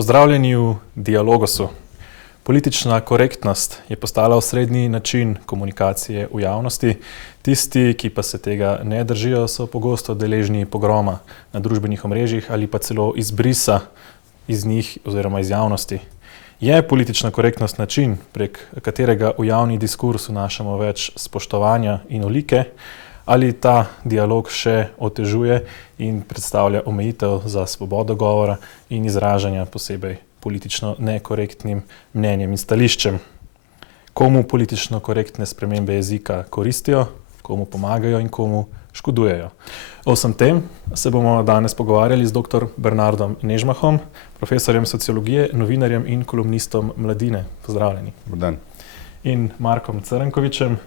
Pozdravljeni v Dialogosu. Politična korektnost je postala osrednji način komunikacije v javnosti. Tisti, ki pa se tega ne držijo, so pogosto deležni pogroma na družbenih omrežjih ali pa celo izbrisa iz njih oziroma iz javnosti. Je politična korektnost način, prek katerega v javni diskurs vnašamo več spoštovanja in olike, ali ta dialog še otežuje in predstavlja omejitev za svobodo govora in izražanja posebej politično nekorektnim mnenjem in stališčem? Komu politično korektne spremembe jezika koristijo, komu pomagajo in komu škodujejo? O vsem tem se bomo danes pogovarjali z dr. Bernardom Nežmahom, profesorjem sociologije, novinarjem in kolumnistom Mladine. Pozdravljeni. Dober dan. In Markom Crnkovičem,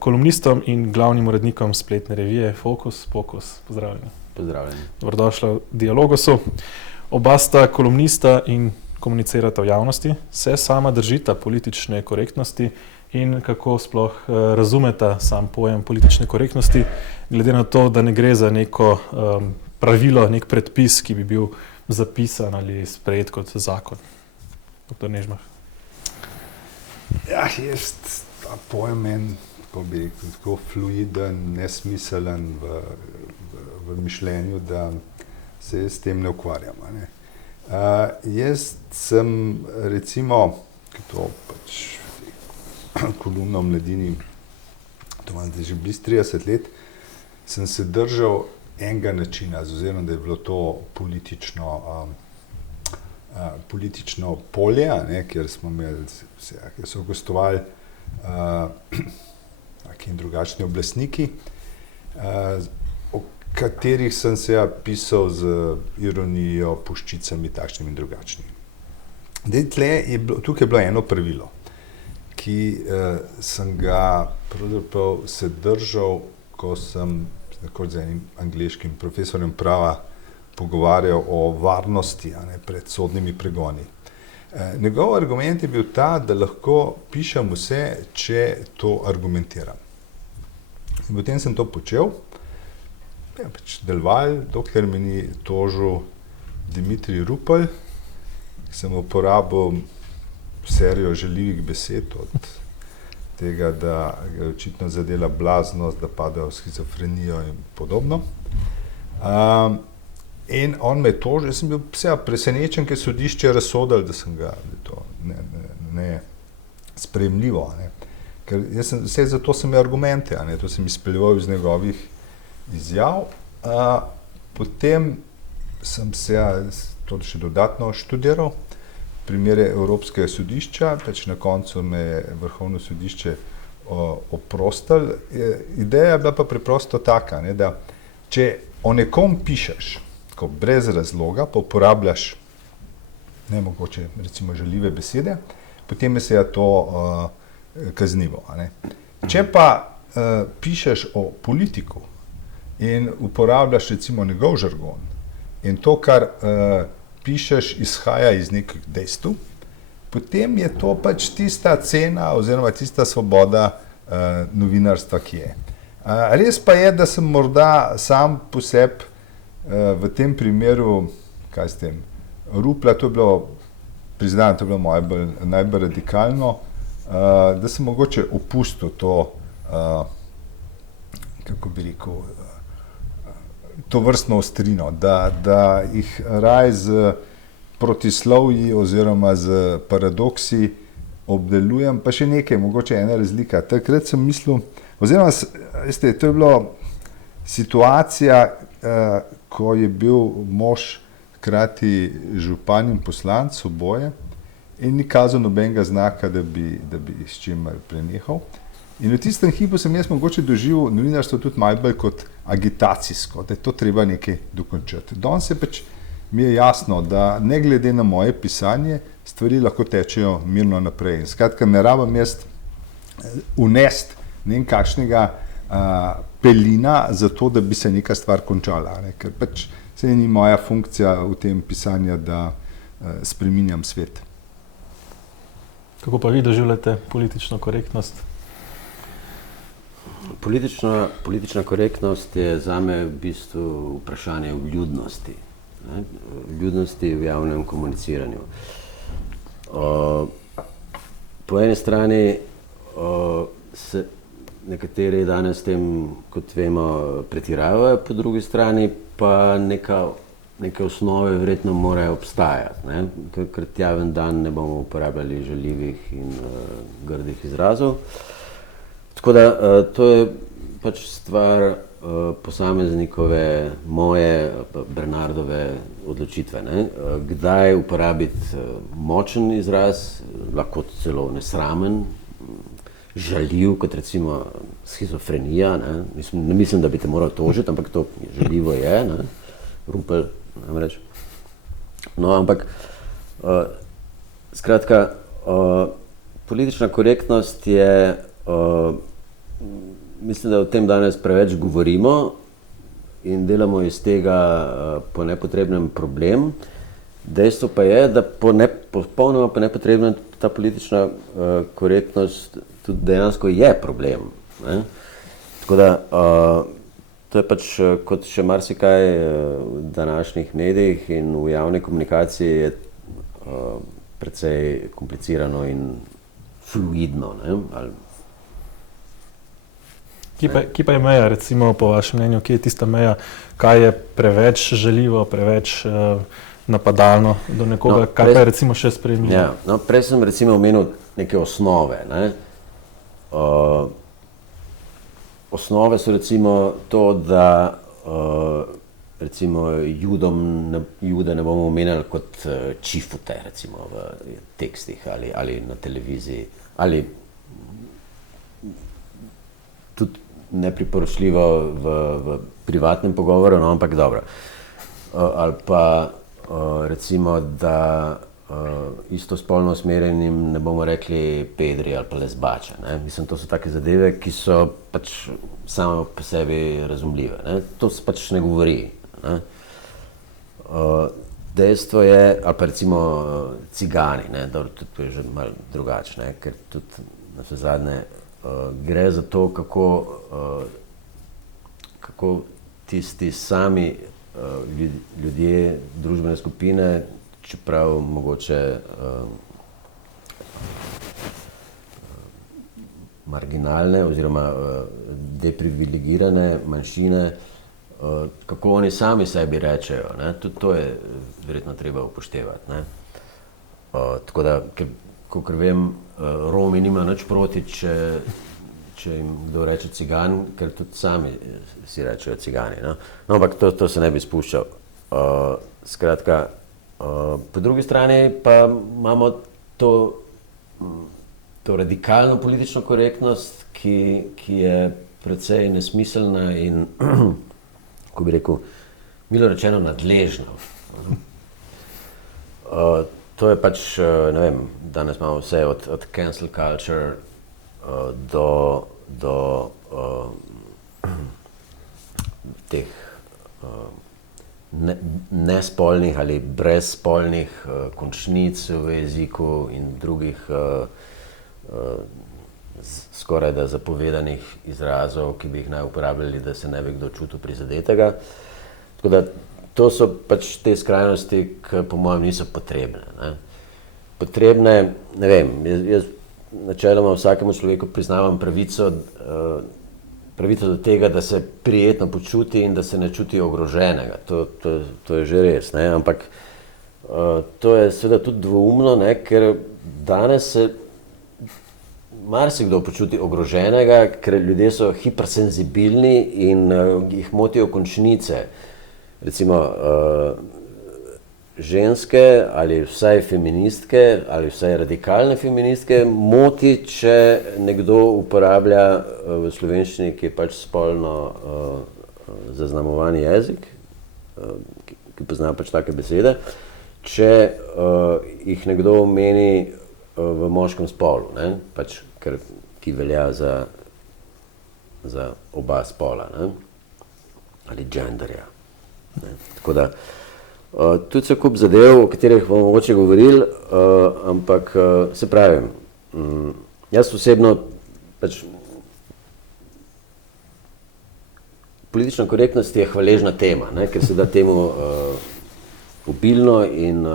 kolumnistom in glavnim urednikom spletne revije Fokus Pokus. Pozdravljeni. Pozdravljeni. Dobrodošli v Dialogosu. Oba sta kolumnista in komunicirata v javnosti. Se sama držita politične korektnosti in kako sploh razumeta sam pojem politične korektnosti, glede na to, da ne gre za neko pravilo, nek predpis, ki bi bil zapisan ali sprejet kot zakon. Dr. Nežmah. Ja, jaz ta pojem meni, kako bi rekel, tako fluiden, nesmiselen v mišljenju, da se jaz s tem ne ukvarjam. Jaz sem recimo, ki to pač kolumno v Mladini, to imam zdaj že blizu 30 let, sem se držal enega načina, oziroma da je bilo to politično polje, kjer smo imeli, kjer so gostovali taki in drugačni oblastniki, o katerih sem se pisal z ironijo, puščicami, takšnimi in drugačnimi. Tukaj je bilo eno pravilo, ki sem ga pravzaprav se držal, ko sem z enim angleškim profesorjem prava pogovarjal o varnosti pred sodnimi pregoni. Njegov argument je bil ta, da lahko pišem vse, če to argumentiram. In potem sem to počel, deloval, dokler me ni tožil Dimitrij Rupel, ki sem uporabil serijo žaljivih besed, od tega, da ga očitno zadela blaznost, da pade v shizofrenijo in podobno. In on me je tožil, jaz sem bil presenečen, ker sodišče je razsodilo, da sem ga to ne sprejemljivo. Ker vse zato sem imel argumente, to sem izpeljeval iz njegovih izjav. Potem sem se to še dodatno študiral, primere Evropskega sodišča, na koncu me je Vrhovno sodišče oprostilo. Ideja je bila pa preprosto taka, da če o nekom pišeš brez razloga, pa uporabljaš nemogoče recimo žaljive besede, potem je se to kaznivo. Če pa pišeš o politiku in uporabljaš recimo njegov žargon in to, kar pišeš, izhaja iz nekih dejstev, potem je to pač tista cena oziroma tista svoboda novinarstva, ki je. Res pa je, da sem morda sam po sebi v tem primeru, Rupla, to je bilo, priznam, to je bilo moje najbolj radikalno, da sem mogoče opustil to, kako bi rekel, to vrstno ostrino, da jih raj z protislovji oziroma z paradoksi obdelujem, pa še nekaj, mogoče ena razlika. Takrat sem mislil, oziroma, veste, to je bilo situacija, ko je bil mož hkrati župan in poslanec oboje in ni kazal nobenega znaka, da bi s čimer prenehal. In v tistem hipu sem jaz mogoče doživel novinarstvo tudi malo bolj kot agitacijsko, da je to treba nekaj dokončati. Danes pač mi je jasno, da ne glede na moje pisanje, stvari lahko tečejo mirno naprej. Skratka, ne rabim jaz unesti nekakšnega pelina za to, da bi se neka stvar končala. Ker pač se ni moja funkcija v tem pisanju, da spreminjam svet. Kako pa vi doživljate politično korektnost? Politična korektnost je zame v bistvu vprašanje vljudnosti. ne, vljudnosti v javnem komuniciranju. Po eni strani se nekateri danes s tem, kot vemo, pretiravajo, po drugi strani pa neke osnove verjetno morajo obstajati, ne? Ker tjaven dan ne bomo uporabljali žaljivih in grdih izrazov. Tako da to je pač stvar posameznikove, moje, Bernardove odločitve, ne? Kdaj uporabiti močen izraz, lahko celo nesramen, žaljiv, kot recimo schizofrenija, ne? Ne mislim, da bi te moral tožiti, ampak to žaljivo je, ne? Rupel, namreč. No, ampak skratka, politična korektnost je, mislim, da o tem danes preveč govorimo in delamo iz tega po nepotrebnem problem. Dejstvo pa je, da popolnoma po nepotrebnem ta politična korektnost tudi dejansko je problem, ne? Tako da to je pač kot še marsikaj v današnjih medijih in v javni komunikaciji je precej komplicirano in fluidno, ne? Kje pa je meja, recimo po vašem mnenju, kje je tista meja, kaj je preveč žaljivo, preveč napadalno do nekoga, kaj pa je recimo še sprejemljivo? Ja, no, prej sem recimo omenil neke osnove, ne? Osnove so recimo to, da recimo Jude ne bomo omenjali kot čifute recimo v tekstih ali na televiziji, ali tudi nepriporočljivo v privatnem pogovoru, no, ampak dobro. Ali pa recimo, da istospolno usmerjenim ne bomo rekli pedri ali pa lesbače, ne? Mislim, to so take zadeve, ki so pač same po sebi razumljive, ne? To se pač ne govori, ne? Dejstvo je, ali pa recimo cigani, ne? Dobro, tudi to je že malo drugače, ne? Ker tudi na vse zadnje gre za to, kako tisti sami ljudje, družbene skupine, čeprav mogoče marginalne oziroma deprivilegirane manjšine, kako oni sami sebi rečejo, ne? Tudi to je verjetno treba upoštevati, ne? Tako da, kakor vem, Romi nimajo nič proti, če jim kdo reče cigan, ker tudi sami si rečejo cigani, no? No, ampak to se ne bi spuščal. Skratka, po drugi strani pa imamo to radikalno politično korektnost, ki je precej nesmiselna in, ko bi rekel, milo rečeno nadležna. To je pač, ne vem, danes imamo vse od cancel culture do teh nespolnih ali brezspolnih končnic v jeziku in drugih skoraj da zapovedanih izrazov, ki bi jih naj uporabljali, da se ne bi kdo čutil prizadetega. Tako da to so pač te skrajnosti, ki po mojem niso potrebne, ne? Potrebne, ne vem, jaz načeloma vsakemu človeku priznavam pravico do tega, da se prijetno počuti in da se ne čuti ogroženega. To je že res, ne? Ampak to je seveda tudi dvoumno, ne? Ker danes se marsikdo počuti ogroženega, ker ljudje so hipersenzibilni in jih motijo končnice. Recimo ženske ali vsaj feministke ali vsaj radikalne feministke moti, če nekdo uporablja v slovenščini, ki je pač spolno zaznamovan jezik, ki pozna pač take besede, če jih nekdo omeni v moškem spolu, ne? Pač, ki velja za oba spola, ne? Ali genderja. Ne? Tako da tudi se kup zadev, o katerih bomo mogoče govorili, ampak se pravim, jaz osebno pač politična korektnost je hvaležna tema, ne? Ker se da temu obilno in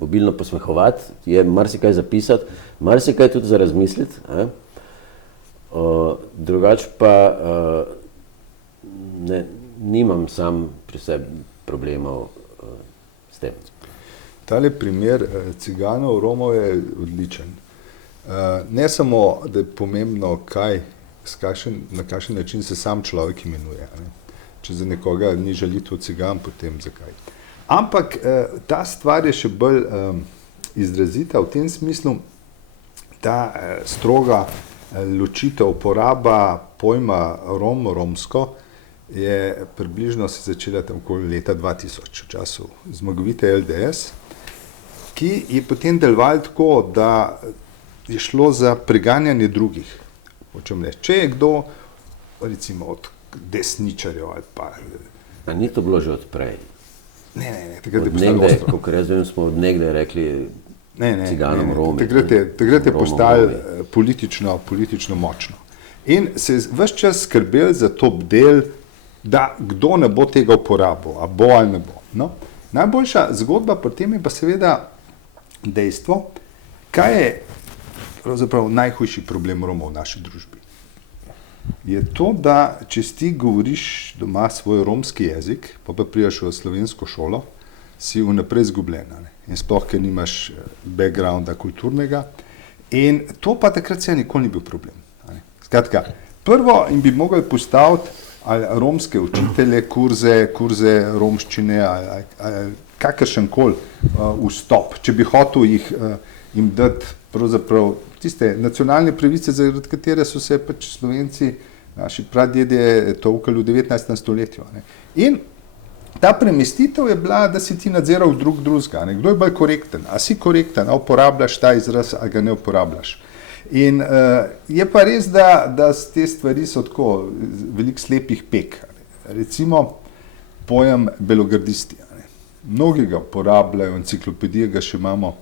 obilno posmehovati, je marsikaj zapisati, marsikaj tudi za razmisliti. Drugače pa nimam sam pri sebi problemov s tem. Tale primer ciganov, Romov je odličen. Ne samo, da je pomembno, na kakšen način se sam človek imenuje. Ne? Če za nekoga ni žalitev cigan, potem zakaj. Ampak ta stvar je še bolj izrazita v tem smislu, ta stroga ločitev, uporaba pojma romsko je približno se začela tam okoli leta 2000, v času zmagovite LDS, ki je potem delovalo tako, da je šlo za preganjanje drugih. Hočem reči, če je kdo, recimo od desničarjev ali pa... A ni to bilo že odprej? Ne, takrat je postalo ostro. Kot jaz vem, smo od nekdaj rekli ciganom Romi. Takrat je postalo politično močno. In se je ves čas skrbel za to bdel, da kdo ne bo tega uporabil, a bo ali ne bo. No? Najboljša zgodba pri tem je pa seveda dejstvo, kaj je pravzaprav najhujši problem Romov v naši družbi. Je to, da če ti govoriš doma svoj romski jezik, pa prideš v slovensko šolo, si vnaprej izgubljen. In sploh, ker nimaš backgrounda kulturnega. In to pa takrat se nikoli ni bil problem. Skratka, prvo jim bi mogli postaviti romske učitelje, kurze romščine ali kakršenkoli vstop. Če bi hotel jim dati pravzaprav tiste nacionalne pravice, zaradi katere so se pač Slovenci, naši pradjedje, tolkali v 19. stoletju. In ta premestitev je bila, da si ti nadziral drugega. Kdo je bolj korekten? A si korekten? A uporabljaš ta izraz, a ga ne uporabljaš? In je pa res, da te stvari so tako veliko slepih pek. Recimo pojem belogardisti. Mnogi ga uporabljajo, enciklopedije ga še imamo.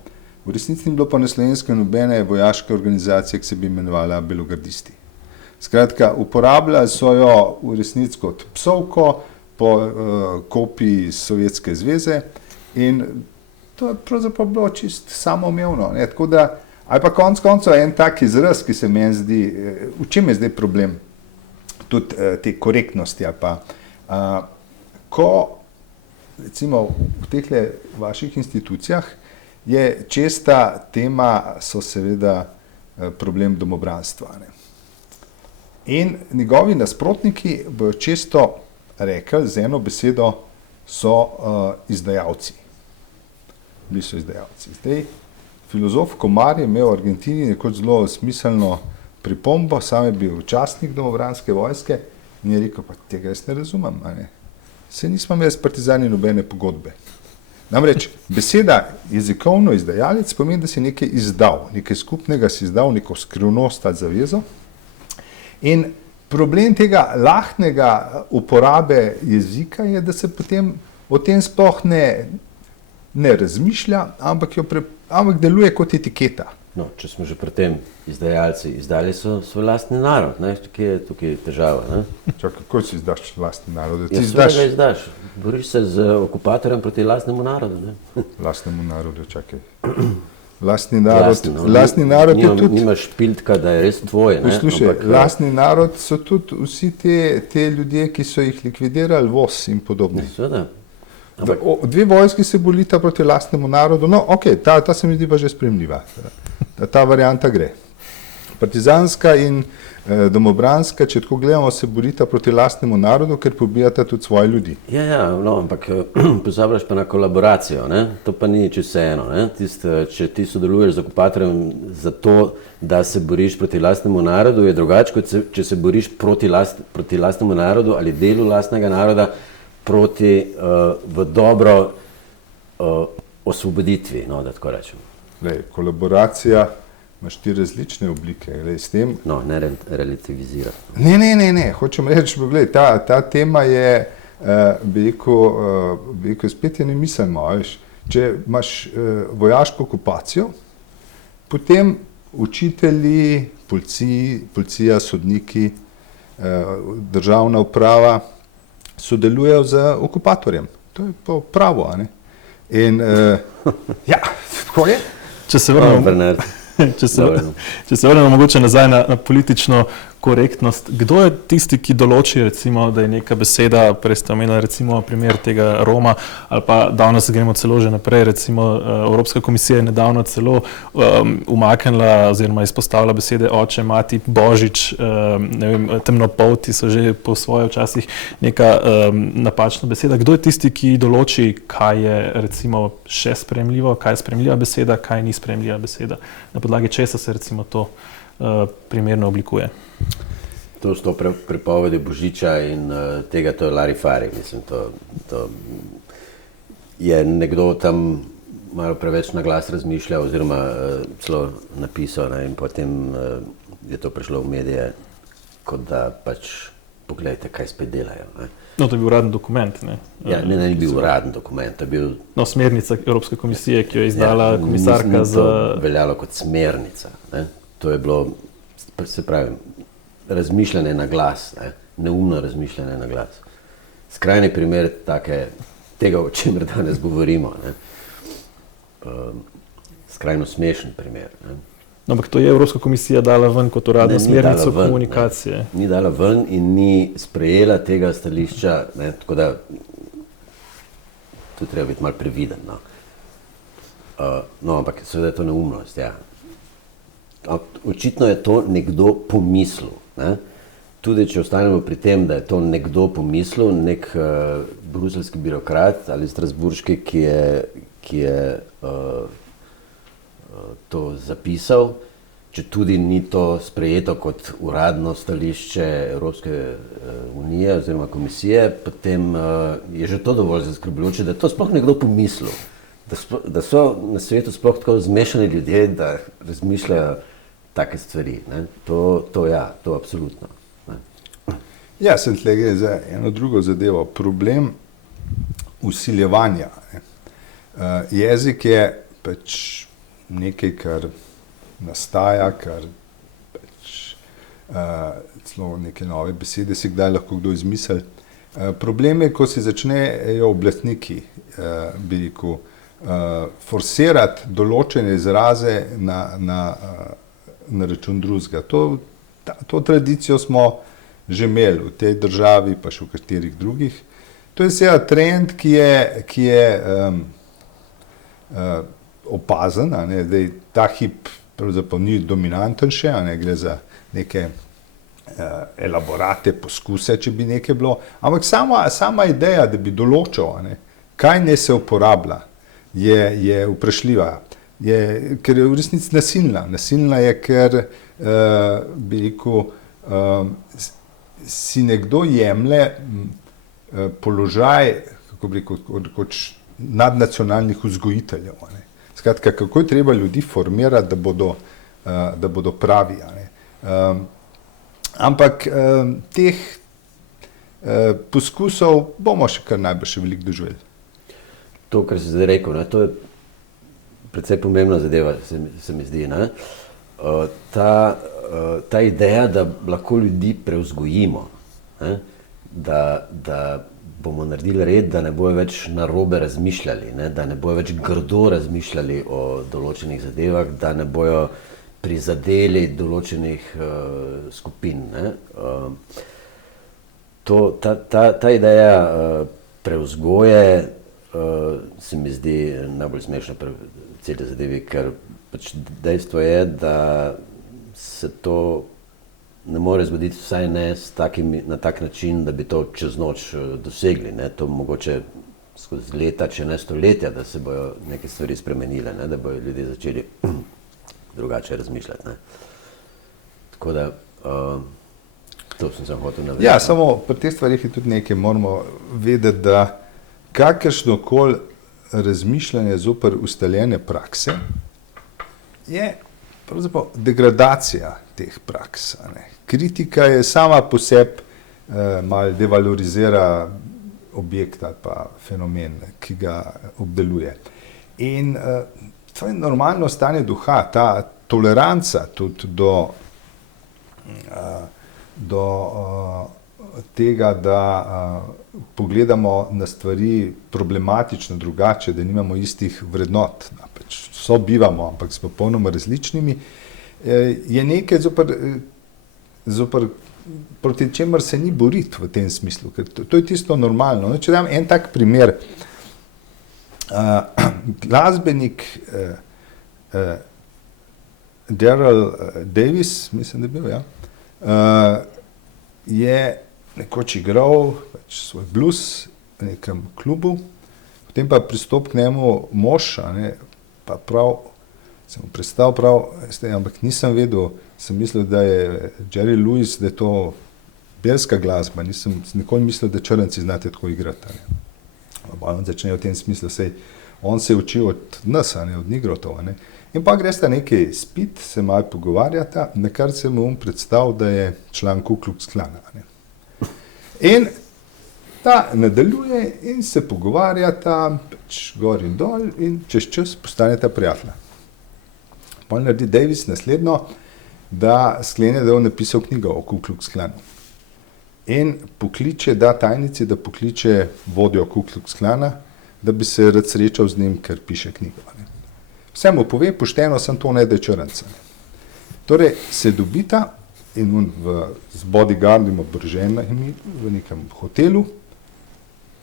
V resnici ni bilo pa na Slovenskem nobene vojaške organizacije, ki se bi imenovala belogardisti. Skratka, uporabljali so jo v resnici kot psovko po kopiji Sovjetske zveze in to je pravzaprav bilo čist samoumevno. Tako da, ali pa konec koncev en tak izraz, ki se meni zdi, v čem je zdaj problem tudi te korektnosti, ali pa ko recimo v teh vaših institucijah je česta tema, so seveda problem domobranstva. In njegovi nasprotniki bojo često rekli z eno besedo, so izdajalci. Bili so izdajalci. Zdaj, filozof Komar je imel v Argentini nekoč zelo smiselno pripombo, sam je bil častnik domobranske vojske in je rekel, pa tega jaz ne razumem. Se nismo imeli s partizani nobene pogodbe. Namreč beseda jezikovno izdajalec pomeni, da si nekaj izdal, nekaj skupnega si izdal, neko skrivnost ali zavezo. In problem tega lahnega uporabe jezika je, da se potem o tem sploh ne razmišlja, ampak deluje kot etiketa. No, če smo že pri tem izdajalci, izdali so svoj lastni narod, tukaj je težava. Čakaj, kako si izdaš lastni narod? Ja, svojega izdaš. Boriš se z okupatorjem proti lastnemu narodu. Lastnemu narodu, čakaj. Lastni narod je tudi... Nimaš piltka, da je res tvoj. Poslušaj, lastni narod so tudi vsi te ljudje, ki so jih likvidirali, voz in podobni. Seveda. Dve vojski se borita proti lastnemu narodu, no ok, ta se mi zdi pa že sprejemljiva, ta varianta gre. Partizanska in domobranska, če tako gledamo, se borita proti lastnemu narodu, ker pobijata tudi svoje ljudi. Ja, no, ampak pozabljaš pa na kolaboracijo, to pa ni čisto vseeno. Če ti sodeluješ z okupatorjem za to, da se boriš proti lastnemu narodu, je drugače, kot če se boriš proti lastnemu narodu ali delu lastnega naroda, proti v dobro osvoboditvi, da tako rečem. Kolaboracija ima 4 različne oblike. S tem... No, ne relativizirati. Ne, hočem reči, ta tema je, spet je nemiselno. Če imaš vojaško okupacijo, potem učitelji, policija, sodniki, državna uprava sodelujejo z okupatorjem. To je pa pravo, a ne. In ja, tako je. Če se vrnemo, če se vrnemo mogoče nazaj na politično korektnost, kdo je tisti, ki določi, recimo, da je neka beseda, prej ste omenili recimo primer tega Roma, ali pa danes gremo celo že naprej, recimo Evropska komisija je nedavno celo umaknila oziroma izpostavila besede oče, mati, božič, ne vem, temnopolti so že po svoje včasih neka napačna beseda. Kdo je tisti, ki določi, kaj je recimo še sprejemljivo, kaj je sprejemljiva beseda, kaj ni sprejemljiva beseda? Na podlagi česa se recimo to primerno oblikuje? To so prepovedi božiča in tega, to je larifari. Mislim, to je nekdo tam malo preveč na glas razmišljal oziroma celo napisal, ne, in potem je to prišlo v medije, kot da pač pogledajte, kaj spet delajo. Ne. No, to je bil uraden dokument, ne? Ja, ni bil uraden dokument, to je bil... No, smernica Evropske komisije, ki jo je izdala komisarka za... To veljalo kot smernica, ne. To je bilo, se pravi, razmišljanje na glas, ne? Neumno razmišljanje na glas. Skrajni primer tega, o čemer danes govorimo, ne? Skrajno smešen primer. Ne? No, ampak to je Evropska komisija dala ven kot uradno smernico komunikacije. Ni dala ven in ni sprejela tega stališča, ne? Tako da tu treba biti malo previden. No, ampak seveda je to neumnost, ja. Očitno je to nekdo pomislil. Ne? Tudi če ostanemo pri tem, da je to nekdo pomislil, nek bruseljski birokrat ali strasbourški, ki je to zapisal, če tudi ni to sprejeto kot uradno stališče Evropske unije oziroma komisije, potem je že to dovolj zaskrbljujoče, da je to sploh nekdo pomislil. Da so na svetu sploh tako zmešani ljudje, da razmišljajo take stvari. Ne? To absolutno. Ne? Ja, sem tle gre za eno drugo zadevo. Problem vsiljevanja. Jezik je pač nekaj, kar nastaja, kar pač celo neke nove besede si kdaj lahko kdo izmisli. Problem je, ko si začnejo oblastniki, bi rekel, forsirati določene izraze na račun drugega. To tradicijo smo že imeli v tej državi, pa še v katerih drugih. To je seveda trend, ki je opazen, da ta hip pravzaprav ni dominanten še, gre za neke elaborate, poskuse, če bi nekaj bilo. Ampak sama ideja, da bi določil, kaj ne se uporablja, je vprašljiva. Ker je v resnici nasilna. Nasilna je, ker bi rekel, si nekdo jemlje položaj, kako bi rekel, kot nadnacionalnih vzgojiteljev. Skratka, kako je treba ljudi formirati, da bodo pravi. Ampak teh poskusov bomo še kar najbrž veliko doživeli. To, kar si zdaj rekel, to je precej pomembna zadeva, se mi zdi. Ne? Ta ideja, da lahko ljudi prevzgojimo, ne? Da bomo naredili red, da ne bojo več narobe razmišljali, ne? Da ne bojo več grdo razmišljali o določenih zadevah, da ne bojo prizadeli določenih skupin. Ne? Ta ideja prevzgoje se mi zdi najbolj smešna pri celi zadevi, ker pač dejstvo je, da se to ne more zgoditi, vsaj ne na tak način, da bi to čez noč dosegli. Ne? To mogoče skozi leta, če ne stoletja, da se bojo neke stvari spremenile, ne? Da bojo ljudje začeli drugače razmišljati. Ne? Tako da, to sem samo hotel navedeti. Ja, samo pri teh stvarih je tudi nekaj, moramo vedeti, da kakršnokoli razmišljanje zoper ustaljene prakse je pravzaprav degradacija teh praks. Kritika je sama po sebi malo devalorizira objekt ali pa fenomen, ki ga obdeluje. In to je normalno stanje duha, ta toleranca tudi do tega, da pogledamo na stvari problematično drugače, da nimamo istih vrednot, pač sobivamo, ampak s popolnoma različnimi, je nekaj zoper proti čemer se ni boriti v tem smislu, ker to je tisto normalno. Če dam en tak primer, glasbenik Daryl Davis, mislim, da je bil, je nekoč igral svoj blues v nekem klubu, potem pa pristop k njemu mož, pa prav, sem mu predstavil prav, ampak nisem vedel, sem mislil, da je Jerry Lewis, da je to belska glasba, nisem nikoli mislil, da črnci znate tako igrati. On začne v tem smislu, on se je učil od nas, od nigrotov. In pa gresta nekaj spit, se malo pogovarjata, nekar se mu predstavil, da je član Ku Klux Klana. In ta nadaljuje in se pogovarjata, gor in dol, in čez čas postaneta prijatelja. Pol naredi Davis naslednjo, da sklene, da je on napisal knjigo o Ku Klux Klanu. In pokliče, da tajnici, da pokliče vodjo Ku Klux Klana, da bi se rad srečal z njim, ker piše knjigo. Vse mu pove, pošteno sem to, ne da je črnca. Torej, se dobita in on z bodyguardom oboroženimi v nekem hotelu,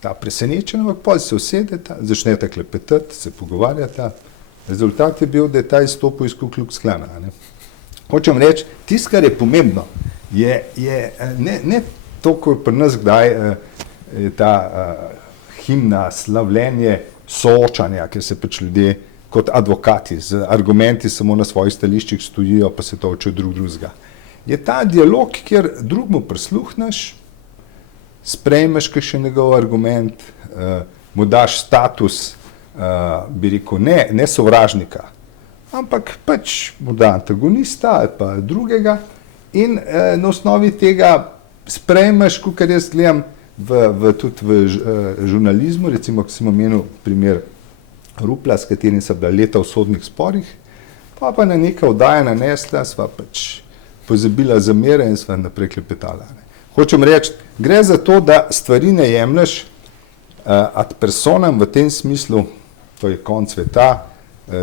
ta presenečen, ampak pol se usedeta, začneta klepetati, se pogovarjata. Rezultat je bil, da je ta izstopil iz Ku Klux Klana. Hočem reči, tisto, kar je pomembno, je ne to, ko je pri nas kdaj ta himna, slavljenje soočanja, ker se pač ljudje kot advokati z argumenti samo na svojih stališčih stojijo, pa se točijo drugega. Je ta dialog, kjer drugmu prisluhneš, sprejmeš kakšen njegov argument, mu daš status, bi rekel, ne sovražnika, ampak pač morda antagonista ali pa drugega in na osnovi tega sprejmeš, kakor jaz gledam tudi v žurnalizmu, recimo, ko sem omenil primer Rupla, s katerim so bila leta v sodnih sporih, pa na neka oddaja nanesla, sva pač pozabila zamere in sva naprej klepetala. Hočem reči, gre za to, da stvari ne jemlješ ad personam v tem smislu, to je konc sveta,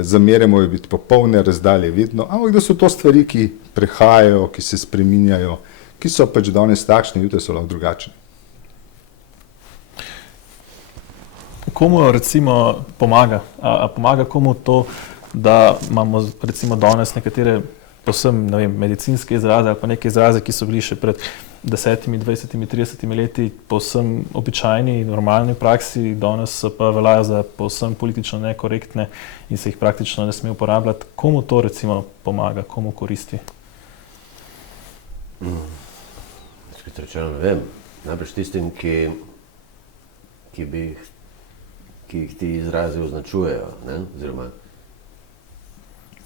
zamere morajo biti popolne, razdalje vidno, ampak da so to stvari, ki prehajajo, ki se spreminjajo, ki so pač danes takšni, jutri so lahko drugačni. Komu recimo pomaga? A pomaga komu to, da imamo recimo danes nekatere povsem, ne vem, medicinske izraze ali pa neke izraze, ki so bili še pred 10, 20, 30 leti povsem običajni in normalni praksi, danes pa veljajo za povsem politično nekorektne in se jih praktično ne sme uporabljati. Komu to recimo pomaga, komu koristi? Spet rečeno, ne vem. Najprej tistim, ki jih ti izrazi označujejo, ne? Oziroma...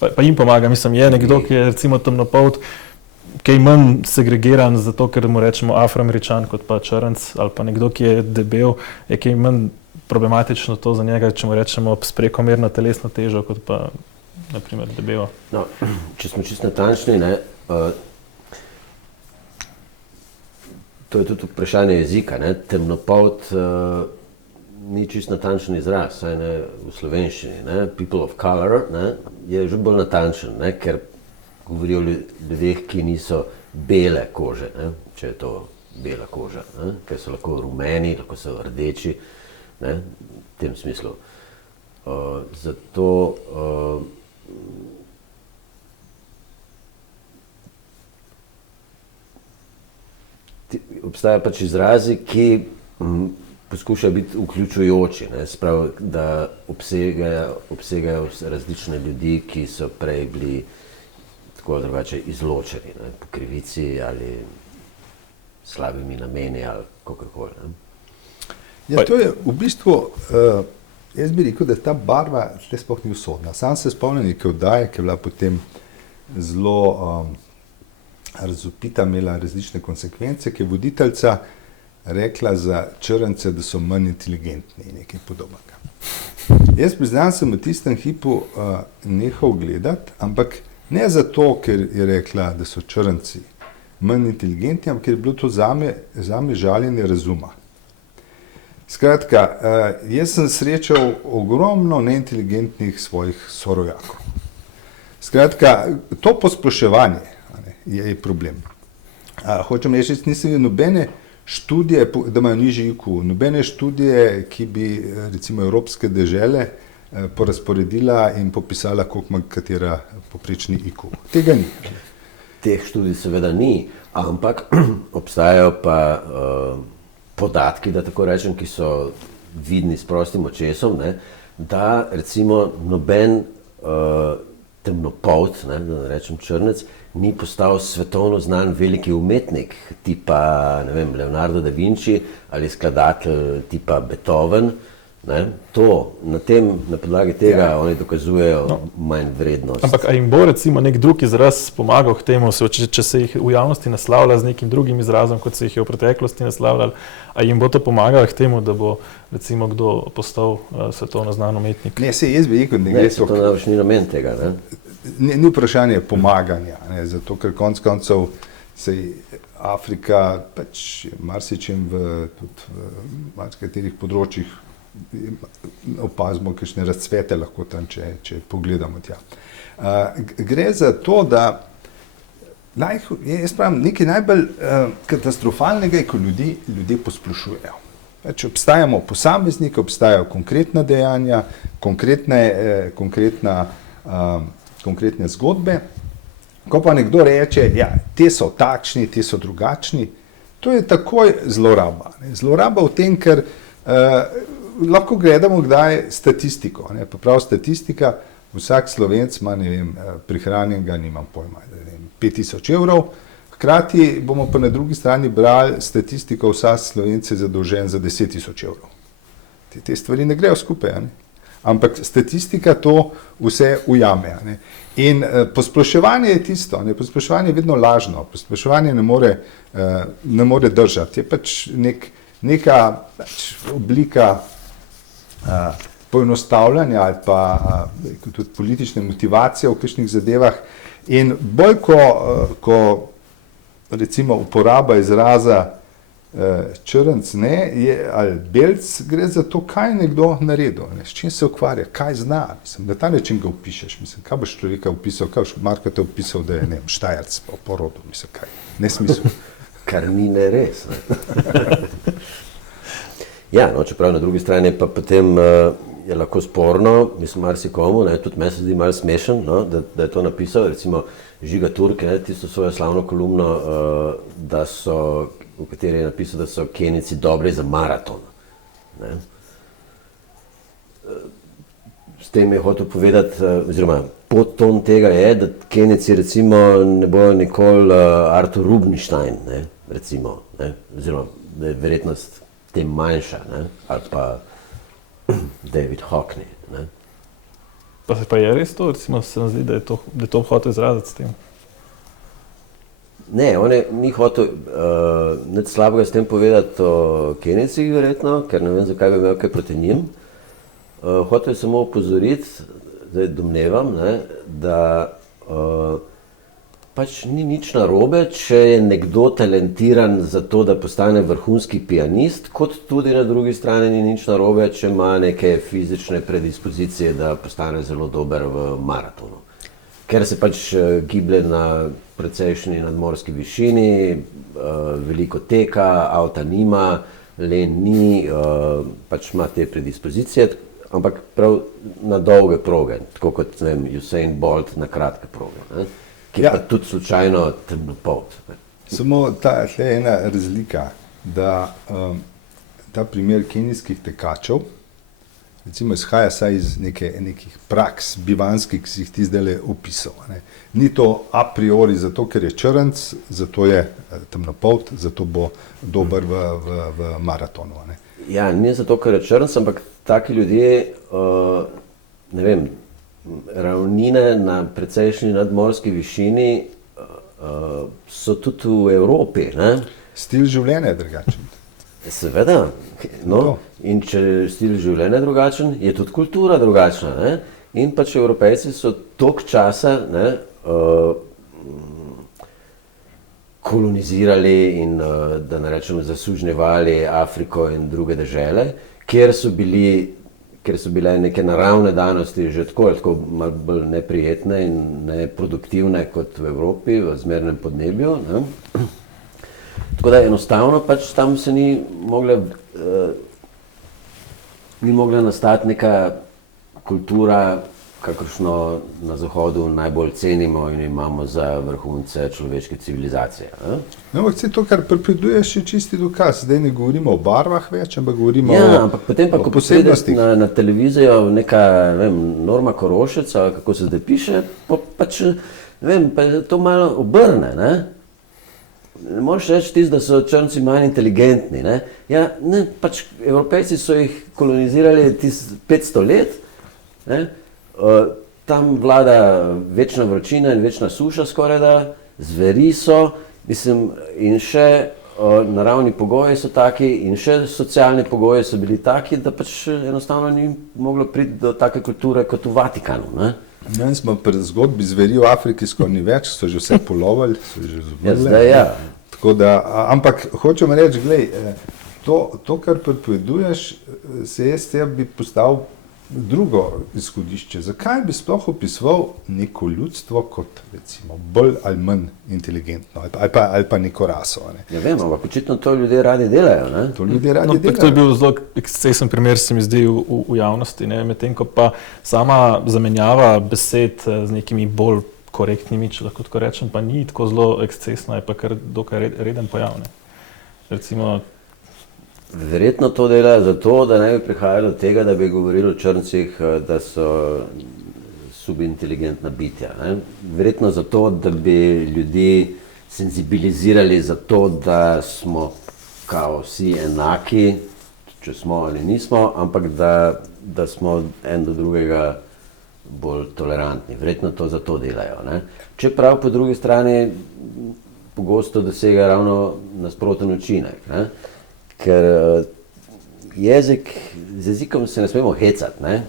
Pa jim pomaga, mislim, je nekdo, ki je recimo temnopolt, kaj manj segregiran, zato ker mu rečemo Afroameričan kot pa črnc, ali pa nekdo, ki je debel, je kaj manj problematično to za njega, če mu rečemo s prekomerno telesno težo, kot pa naprimer debelo. No, če smo čisto natančni, to je tudi vprašanje jezika, temnopolt ni čisto natančen izraz, saj ne v slovenščini, people of color, je že bolj natančen, ker govori o ljudeh, ki niso bele kože, če je to bela koža, ker so lahko rumeni, lahko so rdeči, v tem smislu. Zato obstajajo pač izrazi, ki poskušajo biti vključujoči, sprav, da obsegajo različne ljudi, ki so prej bili tako drugače izločeni, po krivici ali slabimi nameni ali kakorkoli. Ja, to je v bistvu, jaz bi rekel, da ta barva tle sploh ni usodna. Sam se spomnim neke oddaje, ki je bila potem zelo razvpita, imela različne konsekvence, ki je voditeljca rekla za črnce, da so manj inteligentni in nekaj podobnega. Jaz priznam, sem v tistem hipu nehal gledati, ampak ne zato, ker je rekla, da so črnci manj inteligentni, ampak je bilo to zame žaljenje razuma. Skratka, jaz sem srečal ogromno neinteligentnih svojih sorojakov. Skratka, to posploševanje je problem. Hočem reči, nisem videl nobene študije, da imajo nižji IQ, nobene študije, ki bi recimo evropske dežele porazporedila in popisala, koliko ima katera poprečni IQ. Tega ni. Teh študij seveda ni, ampak obstajajo pa podatki, da tako rečem, ki so vidni s prostim očesom, ne, da recimo noben temnopolt, ne, da ne rečem črnec, ni postal svetovno znan veliki umetnik, tipa, ne vem, Leonardo da Vinci ali skladatelj tipa Beethoven. Ne? To, na podlagi tega oni dokazujejo manj vrednost. Ampak a jim bo recimo nek drug izraz pomagal k temu, če se jih v javnosti naslavlja z nekim drugim izrazom, kot se jih je v preteklosti naslavljali, a jim bo to pomagalo k temu, da bo recimo kdo postal svetovno znan umetnik? Ne, se jaz bi rekel, ne gre to. To največ ni namen tega, ne? Ni vprašanje pomaganja, ne, zato ker konec koncev se Afrika pač marsičem tudi v marskaterih področjih opazimo, kakšne razcvete lahko tam, če pogledamo tja. Gre za to, da jaz pravim, nekaj najbolj katastrofalnega je, ko ljudje posplošujejo. Pač obstajamo posamezniki, obstajajo konkretna dejanja, konkretne zgodbe. Ko pa nekdo reče, ja, te so takšni, te so drugačni, to je takoj zloraba. Zloraba v tem, ker lahko gledamo kdaj statistiko. Ne? Pa prav statistika, vsak Slovenc ima, ne vem, prihranjenega, nimam pojma, 5000 evrov, hkrati bomo pa na drugi strani brali statistiko, vsak Slovenc je zadolžen za 10 000 evrov. Te stvari ne grejo skupaj, ne? Ampak statistika to vse ujame. Ne? In posploševanje je tisto, ne? Posploševanje je vedno lažno, posploševanje ne more držati, je pač neka oblika poenostavljanja ali pa tudi politične motivacije v kakšnih zadevah. In bolj, ko recimo uporaba izraza črnc ali belc, gre za to, kaj nekdo naredil, ne, s čim se ukvarja, kaj zna. Mislim, na ta način ga opišeš. Mislim, kaj boš človeka opisal, kaj boš Marko te opisal, da je Štajerc po porodu. Mislim, kaj, nesmisel. Kar ni ne res. Ne? Ja, no, čeprav na drugi strani pa potem je lahko sporno, mislim, marsikomu, tudi meni se zdi malo smešen, no, da je to napisal, recimo Žiga Turk, tisto svojo slavno kolumno, v kateri je napisal, da so Kenijci dobri za maraton. Ne? S tem je hotel povedati, oziroma podton tega je, da Kenijci recimo ne bojo nikoli Arthur Rubinstein, ne? Recimo, ne? Oziroma da je verjetnost tem manjša, ne? Ali pa David Hockney. Ne? Pa je res to, recimo se nam zdi, da je to hotel izraziti s tem? Ne, on je ni hotel nič slabega s tem povedati o Kenijcih, verjetno, ker ne vem, zakaj bi imel kaj proti njim. Hotel je samo opozoriti, zdaj domnevam, ne, da pač ni nič narobe, če je nekdo talentiran za to, da postane vrhunski pianist, kot tudi na drugi strani ni nič narobe, če ima neke fizične predispozicije, da postane zelo dober v maratonu. Ker se pač giblje na precejšnji nadmorski višini, veliko teka, avta nima, len ni, pač ima te predispozicije, ampak prav na dolge proge, tako kot ne vem, Usain Bolt na kratke proge, ne? Ki je pa tudi slučajno temnopolt. Samo tle je ena razlika, da ta primer kenijskih tekačev recimo izhaja saj iz nekih praks bivanskih, ki si jih ti zdajle opisal. Ne. Ni to a priori zato, ker je črnc, zato je temnopolt, zato bo dober v maratonu. Ne. Ja, ni zato, ker je črnc, ampak taki ljudje, ne vem, ravnine na precejšnji nadmorski višini so tudi v Evropi. Ne? Stil življenja je drugačen. Seveda, no, in če je stil življenja drugačen, je tudi kultura drugačna. Ne? In pač Evropejci so toliko časa, ne, kolonizirali in da ne rečem zasužnjevali Afriko in druge dežele, kjer so bile neke naravne danosti že tako malo bolj neprijetne in neproduktivne kot v Evropi, v zmernem podnebju. Ne? Tako da enostavno pač tam se ni mogla nastati neka kultura, kakršno na Zahodu najbolj cenimo in imamo za vrhunce človeške civilizacije. No, ampak to, kar pripoveduješ, je čisti dokaz. Zdaj ne govorimo o barvah več, ampak govorimo ampak potem pa, o ko posebnostih. na televizijo neka, ne vem, Norma Korošec, ali kako se zdaj piše, pač, ne vem, pa to malo obrne, ne? Ne moreš reči da so črnci manj inteligentni, ne? Ja, ne, pač Evropejci so jih kolonizirali 500 let, ne? Tam vlada večna vročina in večna suša skorajda, zveri so, mislim, in še naravni pogoji so taki in še socialni pogoji so bili taki, da pač enostavno ni moglo priti do take kulture kot v Vatikanu, ne? Ja, smo pri zgodbi zveri v Afriki skoraj ni več, so že vse polovili, so že zumrle. Ja, zdaj ja. Tako da, ampak hočem reči, glej, to, kar pripoveduješ, se jaz tega bi postavil drugo izhodišče. Zakaj bi sploh opisoval neko ljudstvo kot recimo bolj ali manj inteligentno ali pa neko raso? Ne? Ja vem, ampak očitno to ljudje radi delajo, ne? To ljudje radi delajo. To je bil zelo ekscesen primer, se mi zdi, v javnosti, ne? Medtem ko pa sama zamenjava besed z nekimi bolj korektnimi, če lahko tako rečem, pa ni tako zelo ekscesna, je pa kar dokaj reden pojav, ne? Recimo, verjetno to dela zato, da ne bi prihajalo do tega, da bi govorili o črncih, da so subinteligentna bitja. Ne? Verjetno zato, da bi ljudi senzibilizirali za to, da smo kao vsi enaki, če smo ali nismo, ampak da smo en do drugega bolj tolerantni. Verjetno to zato delajo. Ne? Čeprav po drugi strani pogosto dosega ravno nasproten učinek. Ne? Ker z jezikom se ne smemo hecati, ne?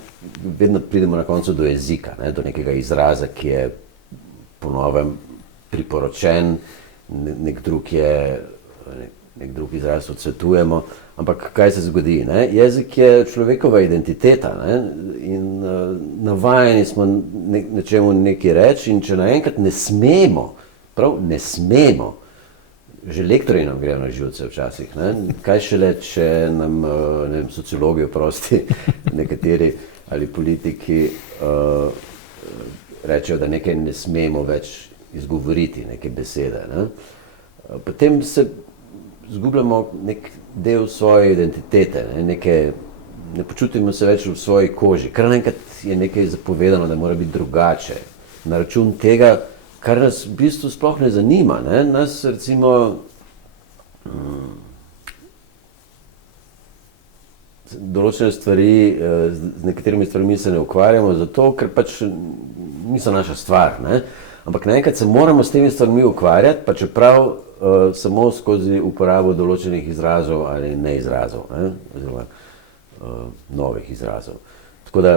Vedno pridemo na koncu do jezika, ne? Do nekega izraza, ki je po novem priporočen, nek drug izraz odsvetujemo, ampak kaj se zgodi? Ne? Jezik je človekova identiteta, ne? In navajeni smo nečemu nekaj reči in če naenkrat ne smemo, že lektorji nam grejo na živce včasih, ne? Kaj šele, če nam, ne vem, sociologi oprosti, nekateri ali politiki rečejo, da nekaj ne smemo več izgovoriti, neke besede, ne? Potem se zgubljamo nek del svoje identitete, ne počutimo se več v svoji koži, kar naenkrat je nekaj zapovedano, da mora biti drugače, na račun tega, kar nas v bistvu sploh ne zanima, ne? Nas recimo določene stvari, z nekaterimi stvarmi se ne ukvarjamo, zato ker pač niso naša stvar, ne? Ampak naenkrat se moramo s temi stvarmi ukvarjati, pa čeprav samo skozi uporabo določenih izrazov ali neizrazov, ne? Oziroma novih izrazov. Tako da,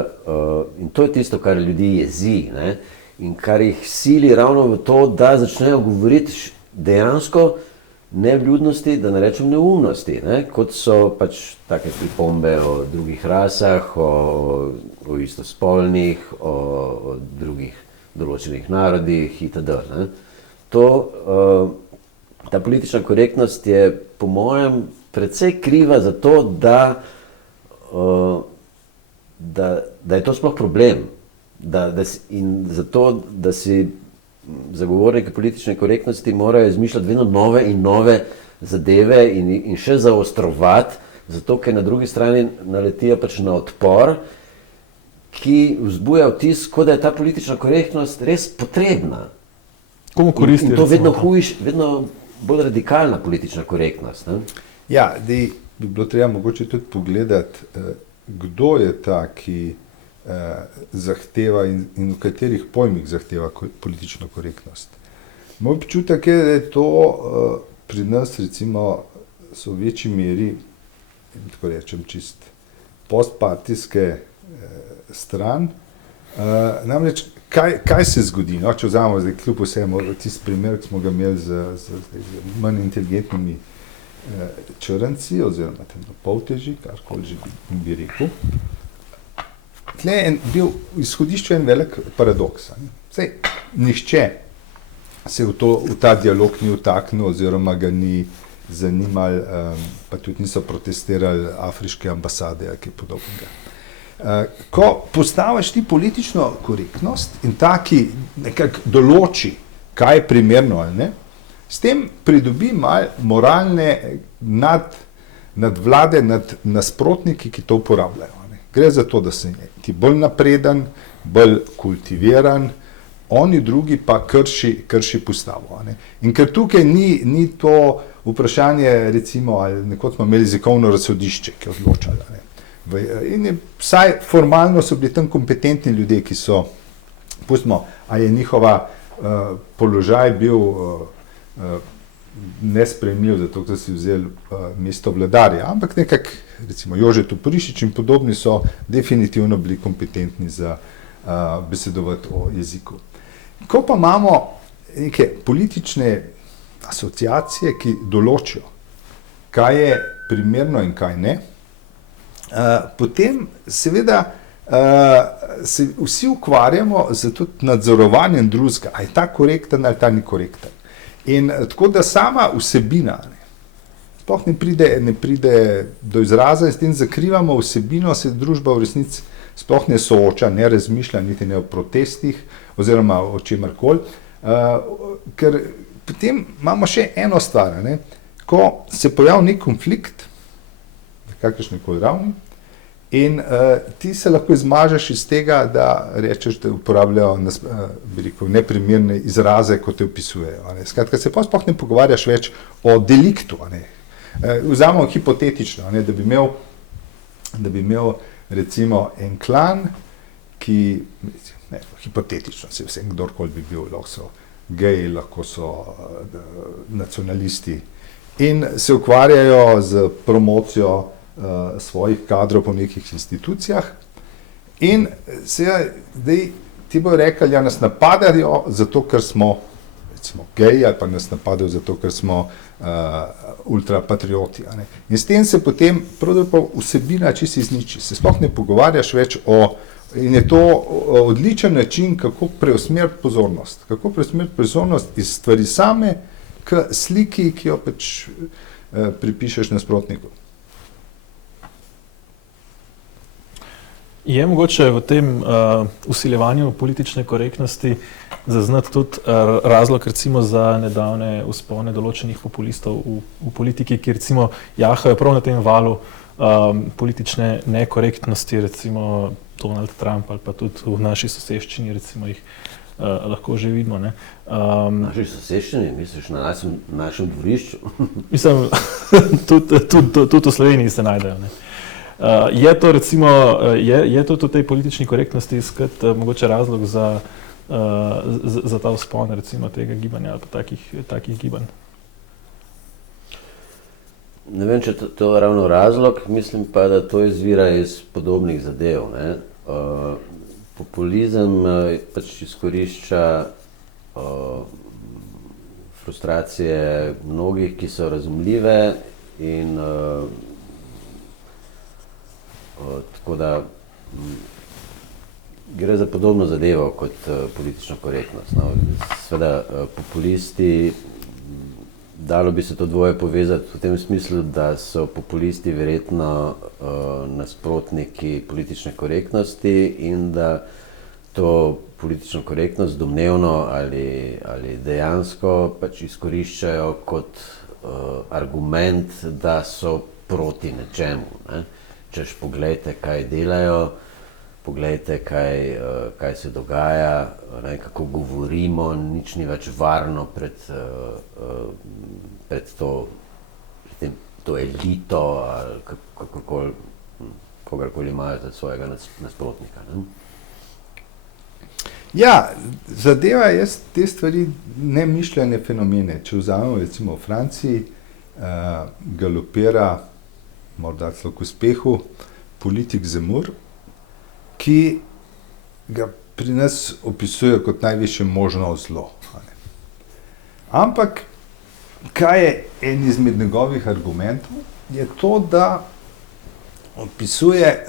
in to je tisto, kar ljudi jezi, ne? In kar jih sili ravno v to, da začnejo govoriti dejansko nevljudnosti, da ne rečem neumnosti, ne? Kot so pač take pripombe o drugih rasah, o istospolnih, o drugih določenih narodih itd. Ne? Ta politična korektnost je po mojem precej kriva za to, da je to sploh problem. In zato, da si zagovorniki politične korektnosti morajo izmišljati vedno nove in nove zadeve in še zaostrovati, zato ker na drugi strani naletijo pač na odpor, ki vzbuja vtis, kot da je ta politična korektnost res potrebna. Komu koristi? In to vedno bolj radikalna politična korektnost. Ne? Ja, bi bilo treba mogoče tudi pogledati, kdo je ta, ki zahteva in v katerih pojmih zahteva politično korektnost. Moj občutek je, da je to pri nas recimo so v večji meri, tako rečem, čist postpartijske stran. Namreč, kaj se zgodi? No, če vzamemo zdaj kljub vsemu tisti primer, ki smo ga imeli z manj inteligentnimi črnci oziroma polteži, karkoli že bi rekel. Tle je bil v izhodišču en velik paradoks. Zdaj, nihče se v ta dialog ni vtaknil oziroma ga ni zanimali, pa tudi niso protestirali afriške ambasade ali kaj podobnega. Ko postaviš ti politično korektnost in taki nekako določi, kaj je primerno ali ne, s tem pridobi malo moralne nadvlade nad nasprotniki, ki to uporabljajo. Gre za to, da si ti bolj napreden, bolj kultiviran, oni drugi pa krši postavo. In ker tukaj ni to vprašanje, recimo, ali nekoč smo imeli jezikovno razsodišče, ki je odločalo. In vsaj formalno so bili tam kompetentni ljudje, ki so, pustimo, a je njihova položaj bil nesprejemljiv, zato ker si vzeli mesto vladarja, ampak nekako, recimo Jože Toporišič in podobni so definitivno bili kompetentni za besedovati o jeziku. Ko pa imamo neke politične asociacije, ki določijo, kaj je primerno in kaj ne, potem seveda se vsi ukvarjamo z tudi nadzorovanjem drugega, ali je ta korekten ali ta ni korekten. In tako da sama vsebina sploh ne pride do izraza in s tem zakrivamo vsebino, se družba v resnici sploh ne sooča, ne razmišlja, niti ne o protestih oziroma o čemarkoli, ker potem imamo še eno stvar, ko se pojavi nek konflikt, kakršnekoli ravni, in ti se lahko izmažeš iz tega, da rečeš, da uporabljajo neprimerne izraze, kot te opisujejo. Skratka, se pa sploh ne pogovarjaš več o deliktu. Vzamemo hipotetično, da bi imel recimo en klan, ki, hipotetično, se vsem, kdorkoli bi bil, lahko so geji, lahko so nacionalisti in se ukvarjajo z promocijo svojih kadrov po nekih institucijah in zdaj ti bojo rekli, ja, nas napadajo zato, ker smo recimo geji ali pa nas napadajo zato, ker smo ultrapatrioti. In s tem se potem pravzaprav vsebina čisto izniči. Se sploh ne pogovarjaš več in je to odličen način, kako preusmeriti pozornost. Kako preusmeriti pozornost iz stvari same k sliki, ki jo pač pripišeš nasprotniku. Je mogoče v tem vsiljevanju politične korektnosti zaznati tudi razlog recimo za nedavne vzpone določenih populistov v politiki, ki recimo jahajo prav na tem valu politične nekorektnosti, recimo Donald Trump ali pa tudi v naši soseščini, recimo jih lahko že vidimo. Naši soseščini, misliš na našem dvorišču? Mislim, tudi v Sloveniji se najdejo. Je to recimo, je to v tej politični korektnosti iskati mogoče razlog za ta vzpon recimo tega gibanja ali pa takih gibanj? Ne vem, če to je ravno razlog, mislim pa, da to izvira iz podobnih zadev. Populizem pač izkorišča frustracije mnogih, ki so razumljive in tako da gre za podobno zadevo kot politično korektnost. Seveda populisti, dalo bi se to dvoje povezati v tem smislu, da so populisti verjetno nasprotniki politične korektnosti in da to politično korektnost domnevno ali dejansko pač izkoriščajo kot argument, da so proti nečemu. Češ, poglejte, kaj delajo, poglejte, kaj se dogaja, kako govorimo, nič ni več varno pred to elito ali kogarkoli imajo za svojega nasprotnika. Ja, zadeva je te stvari nemišljene fenomene. Če vzamemo recimo v Franciji, galopira morda celo k uspehu politik Zemmour, ki ga pri nas opisujejo kot najvišje možno zlo. Ampak, kaj je en izmed njegovih argumentov, je to, da opisuje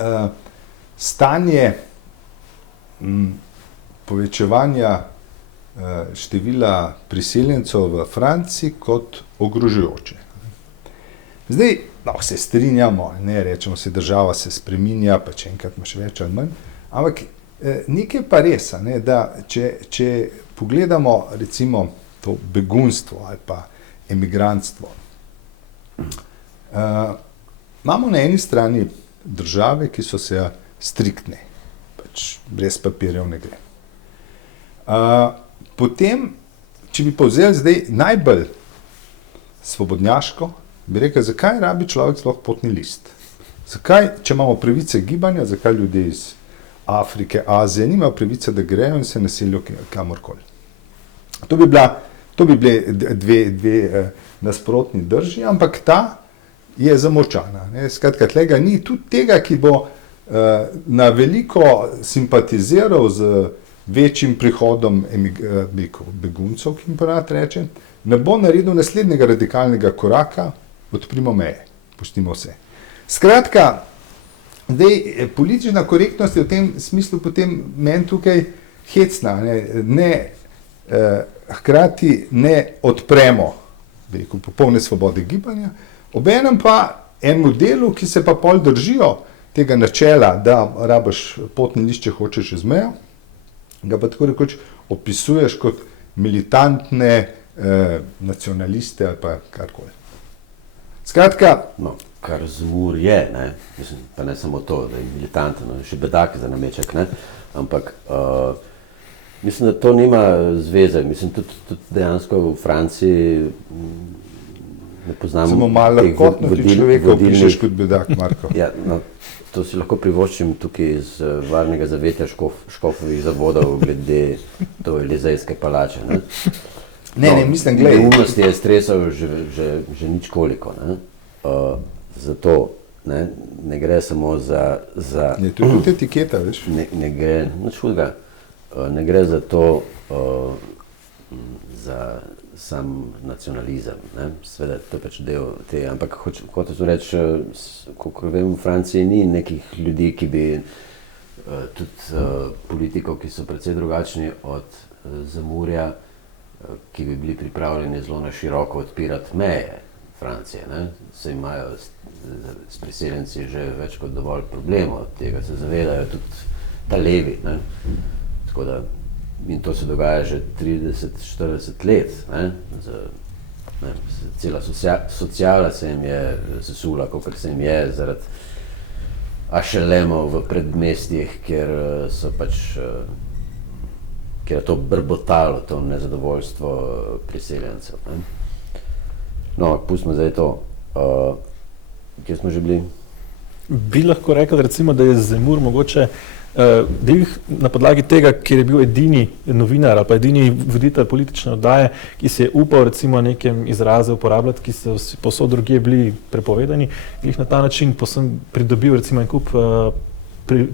stanje povečevanja števila priseljencev v Franciji kot ogrožujoče. Zdaj, se strinjamo, ne rečemo se, država se spreminja, pa če enkrat ima še več ali manj, ampak nekaj pa res, da če pogledamo recimo to begunstvo ali pa emigrantstvo, imamo na eni strani države, ki so se striktne, pač brez papirjev ne gre. Potem, če bi povzeli zdaj najbolj svobodnjaško, bi rekel, zakaj rabi človek sploh potni list? Zakaj, če imamo pravice gibanja, zakaj ljudje iz Afrike, Azije nimajo pravice, da grejo in se naselijo kamorkoli? To bi bile dve nasprotni drži, ampak ta je zamočana. Skratka, tlega ni tudi tega, ki bo na veliko simpatiziral z večjim prihodom beguncev, ki jim pa rad reče, ne bo naredil naslednjega radikalnega koraka, odprimo meje, pustimo vse. Skratka, politična korektnost je v tem smislu potem meni tukaj hecna, hkrati ne odpremo popolne svobode gibanja, obenem pa enemu delu, ki se pa pol držijo tega načela, da rabiš potni list, če hočeš čez mejo, ga pa tako rekoč opisuješ kot militantne nacionaliste ali pa karkoli. Skratka, kar Zemmour je, mislim, pa ne samo to, da je militanten, še bedak za nameček, ampak mislim, da to nima zveze. Mislim, tudi dejansko v Franciji ne poznam samo malo lahkotno ti človeka opišeš kot bedak, Marko. Ja, to si lahko privoščim tukaj iz varnega zavetja Škofovih zavodov glede to Elizejske palače. Ne, mislim, glej. Neumnost je stresal že nič koliko. Zato ne gre samo za to je tudi etiketa, veš? Ne gre, nič hudega. Ne gre za to, za sam nacionalizem. Seveda, to je pač del tega. Ampak hočem reči, koliko vem, v Franciji ni nekih ljudi, ki bi tudi politikov, ki so precej drugačni od Zemmourja, ki bi bili pripravljeni zelo na široko odpirati meje Francije. Se imajo s priseljenci že več kot dovolj problemov, od tega se zavedajo tudi ta levi. Tako da, in to se dogaja že 30-40 let. Cela sociala se jim je sesula, kakor se jim je zaradi ašelemov v predmestjih, kjer so pač kjer je to brbotalo, to nezadovoljstvo priseljencev. No, pustimo zdaj to. Kje smo že bili? Bi lahko rekel, recimo, da je Zemmour mogoče na podlagi tega, ker je bil edini novinar ali pa edini voditelj politične oddaje, ki se je upal recimo nekem izraze uporabljati, ki so povsod drugje bili prepovedani, in jih na ta način pridobil recimo en kup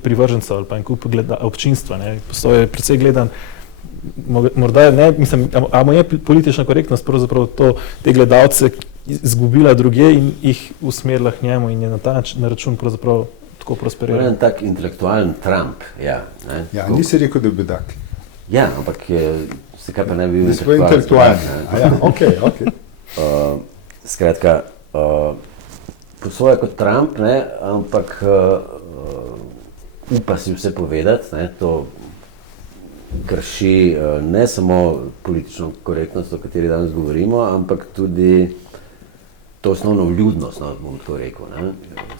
privržencev ali pa en kup občinstva. Postal je precej gledan. Morda ne, mislim, a mu je politična korektnost pravzaprav te gledalce izgubila drugje in jih usmerila k njemu in je na ta račun pravzaprav tako prosperiral. To je en tak intelektualen Trump, ja. Ja, nisi rekel, da je bedak. Ja, ampak se kaj pa ne bi bil intelektualen. Ja, ok. Skratka, posloje kot Trump, ampak upa si vse povedati, to krši ne samo politično korektnost, o kateri danes govorimo, ampak tudi to osnovno vljudnost, bom to rekel,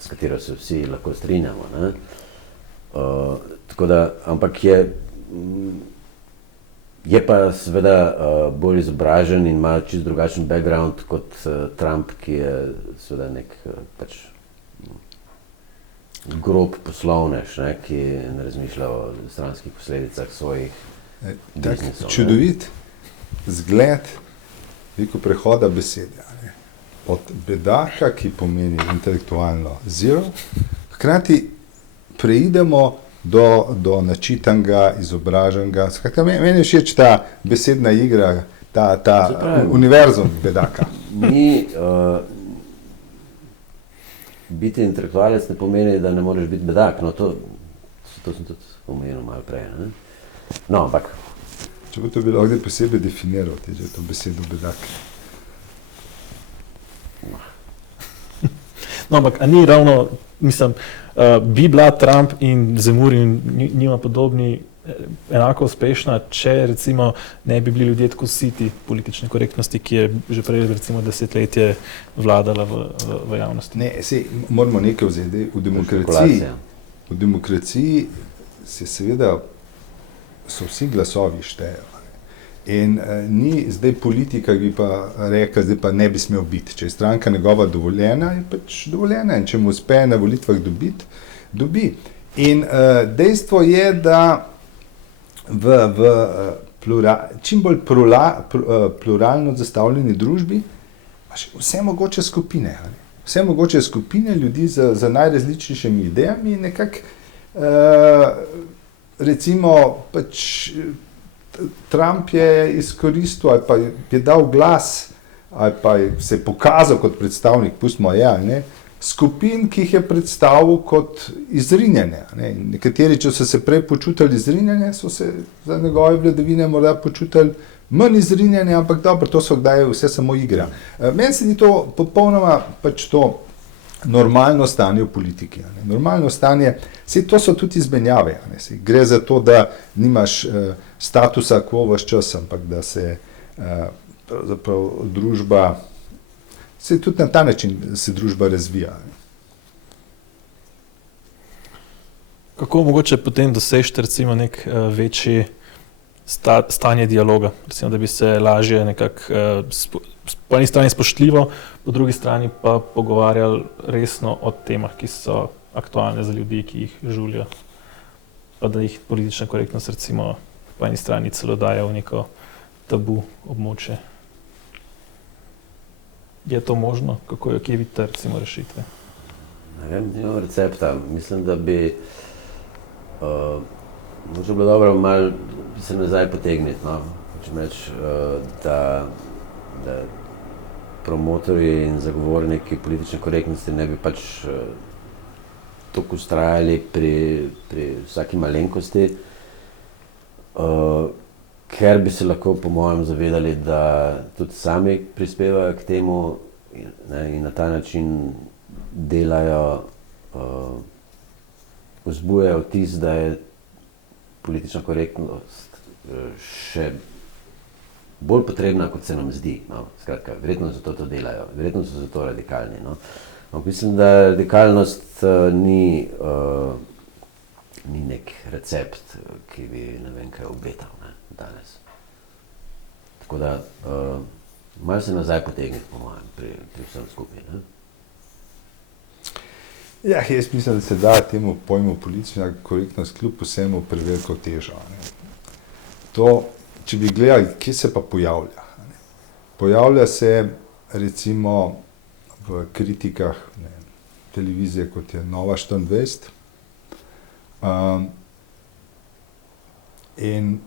s katero se vsi lahko strinjamo. Tako da, ampak je pa seveda bolj izobražen in ima čisto drugačen background kot Trump, ki je seveda nek pač grob poslovnež, ki ne razmišlja o stranskih posledicah svojih biznisov. Čudovit zgled veliko prehoda besede. Od bedaka, ki pomeni intelektualno zero, hkrati preidemo do načitanega, izobraženega. Skratka, meni je všeč ta besedna igra, ta univerzum bedaka. Biti intelektualec ne pomeni, da ne moreš biti bedak. No, to sem tudi omenil malo prej. Ne? No, ampak. Če bi to bilo kdaj posebej definiral, že to besedo bedak. No, ampak, a ni ravno, mislim, bi bila Trump in Zemur in njima podobni enako uspešna, če recimo ne bi bili ljudje tako siti politične korektnosti, ki je že prej recimo desetletje vladala v javnosti? Ne, moramo nekaj vzeti. V demokraciji se seveda so vsi glasovi štejo. In ni zdaj politika, ki bi pa rekla, zdaj pa ne bi smel biti. Če je stranka njegova dovoljena, je pač dovoljena in če mu uspe na volitvah dobiti, dobi. In dejstvo je, da v čim bolj pluralno zastavljeni družbi imaš vse mogoče skupine. Vse mogoče skupine ljudi z najrazličnejšimi idejami in nekako recimo pač Trump je izkoristil ali pa je dal glas ali pa se je pokazal kot predstavnik, pustimo ne, skupin, ki jih je predstavil kot izrinjene. Nekateri, če so se prej počutili izrinjene, so se za njegove vladavine morda počutili manj izrinjene, ampak dobro, to so kdaj vse samo igra. Meni se ni to popolnoma pač to normalno stanje v politiki. Normalno stanje, to so tudi izmenjave. Gre za to, da nimaš statusa quo ves čas, ampak da se pravzaprav družba, tudi na ta način se družba razvija. Kako mogoče potem dosežete recimo nek večji stanje dialoga, recimo, da bi se lažje nekako po eni strani spoštljivo, po drugi strani pa pogovarjali resno o temah, ki so aktualne za ljudi, ki jih žulijo, pa da jih politična korektnost recimo po eni strani celo daje v neko tabu območje. Je to možno? Kje vidite recimo rešitve? Ne vem, nimam recepta. Mislim, da bi možno bilo dobro malo se nazaj potegniti. No? Hočem reči, da promotorji in zagovorniki politične korektnosti ne bi pač toliko vztrajali pri vsaki malenkosti, ker bi se lahko po mojem zavedali, da tudi sami prispevajo k temu in na ta način delajo, vzbujajo vtis, da je politična korektnost še bolj potrebna, kot se nam zdi. No. Skratka, verjetno zato to delajo, verjetno so zato radikalni. No. Mislim, da radikalnost ni nek recept, ki bi ne vem kaj obetal danes. Tako da malo se nazaj potegniti, po mojem, pri vsem skupaj. Ne? Ja, jaz mislim, da se da temu pojmu politična korektnost kljub vsemu preveliko težo. To, če bi gledali, kje se pa pojavlja. Pojavlja se recimo v kritikah televizije, kot je Nova 24. In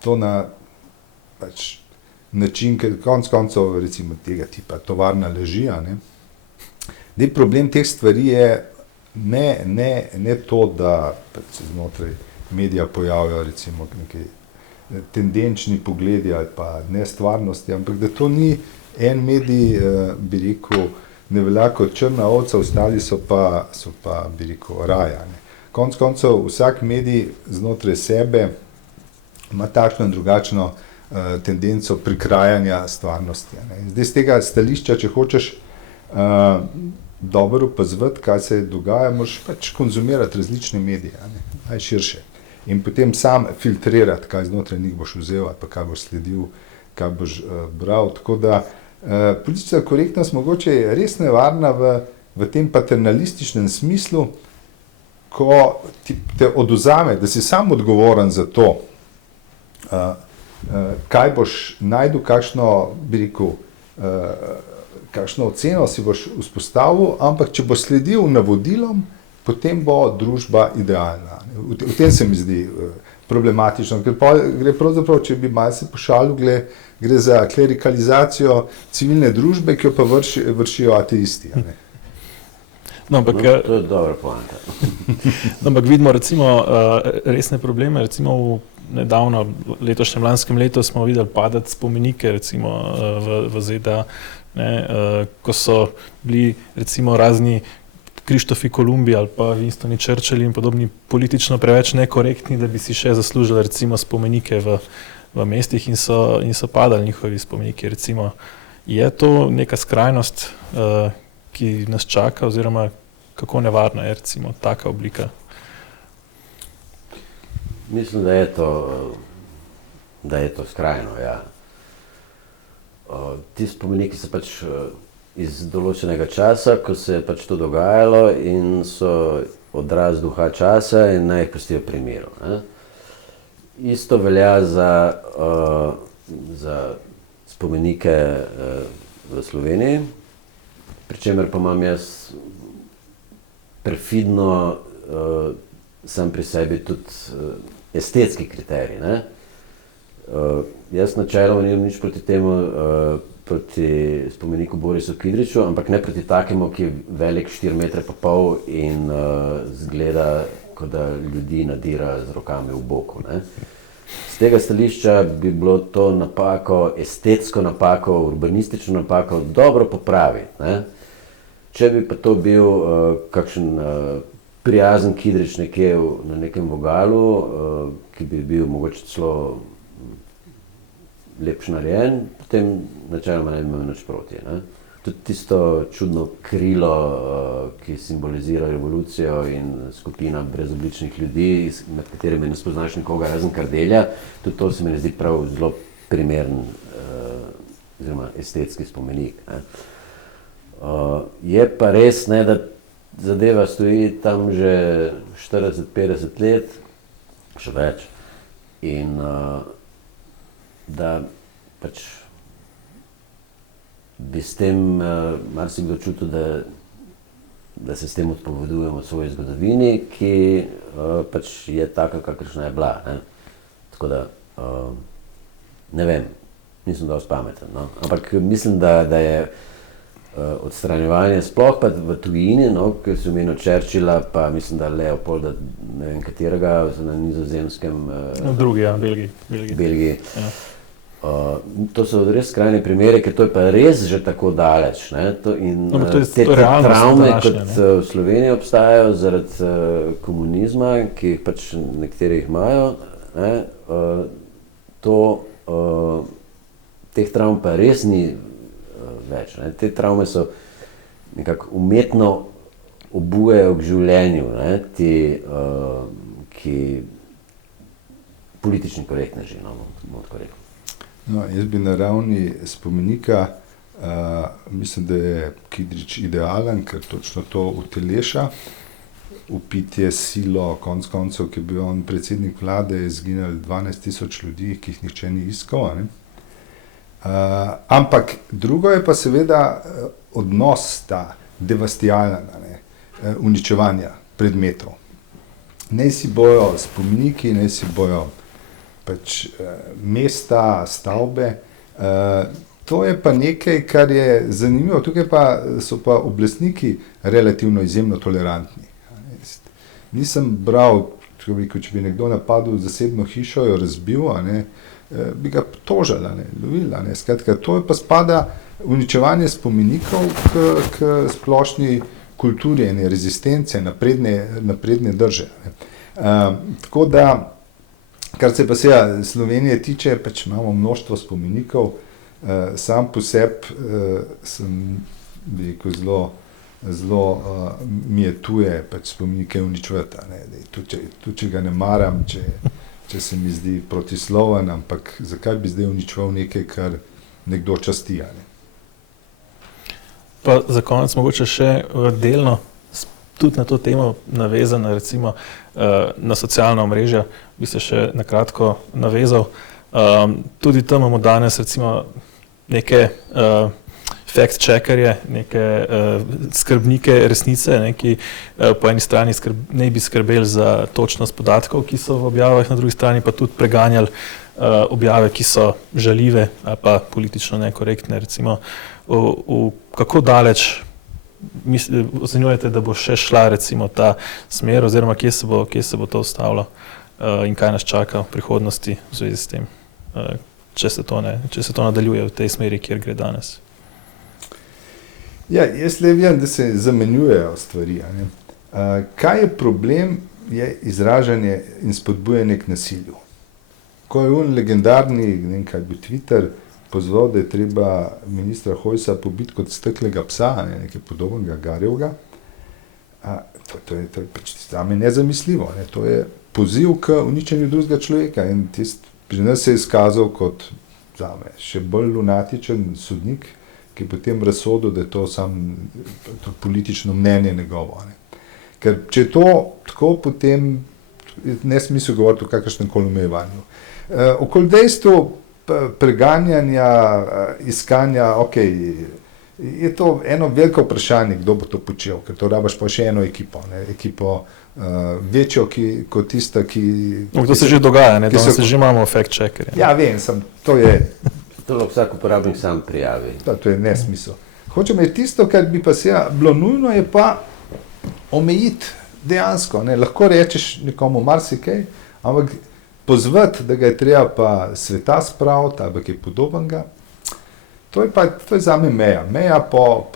to na pač način, ker konec koncev recimo tega tipa tovarna leži. Zdaj, problem teh stvari je ne to, da se znotraj medija pojavljajo recimo nekaj tendenčni pogledi ali pa nestvarnosti, ampak da to ni en medij, bi rekel, ne velja kot črna ovca, ostali so pa bi rekel, raja. Konec koncev vsak medij znotraj sebe ima takšno in drugačno tendenco prikrajanja stvarnosti. Zdaj z tega stališča, če hočeš dobro opazovati, kaj se dogaja, moraš pač konzumirati različne medije, najširše. In potem sam filtrirati, kaj znotraj njih boš vzel, ali pa kaj boš sledil, kaj boš bral. Tako da politična korektnost mogoče je res nevarna v tem paternalističnem smislu, ko te odvzame, da si sam odgovoren za to, kaj boš najdel, kakšno, bi rekel, kakšno oceno si boš vzpostavil, ampak če boš sledil navodilom, potem bo družba idealna. V tem se mi zdi problematično, ker gre pravzaprav, če bi malce pošalil, gre za klerikalizacijo civilne družbe, ki jo pa vršijo ateisti. No, ampak, to je dobra poanta. Ampak vidimo recimo resne probleme, recimo nedavno, letošnjem lanskem letu smo videli padati spomenike recimo v ZDA, ko so bili recimo razni Krištofi Kolumbi ali pa Winstoni Churchilli in podobni politično preveč nekorektni, da bi si še zaslužili recimo spomenike v mestih in so padali njihovi spomeniki. Recimo, je to neka skrajnost, ki nas čaka, oziroma kako nevarna je recimo taka oblika? Mislim, da je to skrajno, ja. Ti spomeniki so pač iz določenega časa, ko se je pač to dogajalo in so odraz duha časa in naj jih pustijo pri miru. Isto velja za spomenike v Sloveniji, pri čemer pa imam jaz perfidno sam pri sebi tudi estetski kriterij. Jaz načeloma nimam nič proti temu, proti spomeniku Borisu Kidriču, ampak ne proti takemu, ki je velik 4,5 metra in zgleda, kot da ljudi nadira z rokami v boku. Z tega stališča bi bilo to napako, estetsko napako, urbanistično napako dobro popraviti. Če bi pa to bil kakšen prijazen Kidrič nekje na nekem vogalu, ki bi bil mogoče celo lepš narejen, potem načeloma ne bi imel nič proti. Tudi tisto čudno krilo, ki simbolizira revolucijo in skupina brezobličnih ljudi, med katerimi ne spoznaš nikoga razen Kardelja, tudi to se mi ne zdi prav zelo primeren oziroma estetski spomenik. Je pa res, da zadeva stoji tam že 40-50 let, še več, in da pač bi s tem marsikdo čutil, da se s tem odpovedujemo svoji zgodovini, ki pač je taka, kakršna je bila. Tako da, ne vem, nisem dosti pameten, ampak mislim, da je odstranjevanje sploh pa v tujini, ker se omenil Churchilla, pa mislim, da Leopolda, ne vem katerega, na Nizozemskem, Belgiji. Ja. To so res skrajni primeri, ker to je pa res že tako daleč. Te travme, kot v Sloveniji obstajajo zaradi komunizma, ki jih pač nekateri imajo, teh travm pa res ni več. Te travme so nekako umetno obujajo k življenju, ki politični korektneži, bomo tako rekel. Jaz bi na ravni spomenika, mislim, da je Kidrič idealen, ker točno to uteleša. Upitje, silo, konc koncev, ki je bil on predsednik vlade, je izginilo 12,000 ljudi, ki jih nihče ni iskal. Ampak drugo je pa seveda odnos ta devastijalna, uničevanja predmetov. Naj si bojo spomeniki, naj si bojo pač mesta, stavbe. To je pa nekaj, kar je zanimivo. Tukaj pa so pa oblastniki relativno izjemno tolerantni. Nisem bral, če bi nekdo napadel zasebno hišo, jo razbil, bi ga tožili, lovili. Skratka, to je pa spada uničevanje spomenikov k splošni kulturi ene rezistence, napredne drže. Tako da, kar se pa seveda Slovenije tiče, pač imamo mnoštvo spomenikov, sam po sebi sem zelo mi je tuje pač spomenike uničevati. Tudi če ga ne maram, če se mi zdi protisloven, ampak zakaj bi zdaj uničeval nekaj, kar nekdo časti? Pa za konec mogoče še delno tudi na to temo navezana, recimo na socialna omrežja, bi se še na kratko navezal. Tudi tam imamo danes recimo neke fact-checkerje, neke skrbnike resnice, ne, ki po eni strani ne bi skrbeli za točnost podatkov, ki so v objavah, na drugi strani pa tudi preganjali objave, ki so žaljive ali pa politično nekorektne. Recimo, kako daleč ocenjujete, da bo še šla recimo ta smer, oziroma kje se bo to ustavilo in kaj nas čaka v prihodnosti v zvezi s tem, če se to nadaljuje v tej smeri, kjer gre danes? Ja, jaz le vem, da se zamenjujejo stvari. Kaj je problem, je izražanje in spodbujanje k nasilju. Ko je legendarni, ne vem kaj bi Twitter pozval, da je treba ministra Hojsa pobiti kot steklega psa, nekaj podobnega Garjevga, to je pač zame nezamisljivo. To je poziv k uničenju drugega človeka in pri nas se je izkazal kot zame še bolj lunatičen sodnik, ki je potem razsodil, da je to to politično mnenje njegovo. Ker če je to tako, potem ne smisel govoriti o kakršnem koli omejevanju. Okoli dejstvu preganjanja, iskanja, je to eno veliko vprašanje, kdo bo to počel, ker to rabaš pa še eno ekipo večjo kot tista, ki... To se že dogaja, danes se že imamo fact-checkerje. Ja, vem, to je... To vsak uporabnik sam prijavi. To je nesmisel. Hočem je tisto, kar bi pa se bilo nujno, je pa omejiti dejansko. Lahko rečeš nekomu marsikaj, ampak pozvati, da ga je treba pa sveta spraviti, ali kaj podobnega, to je zame meja. Meja po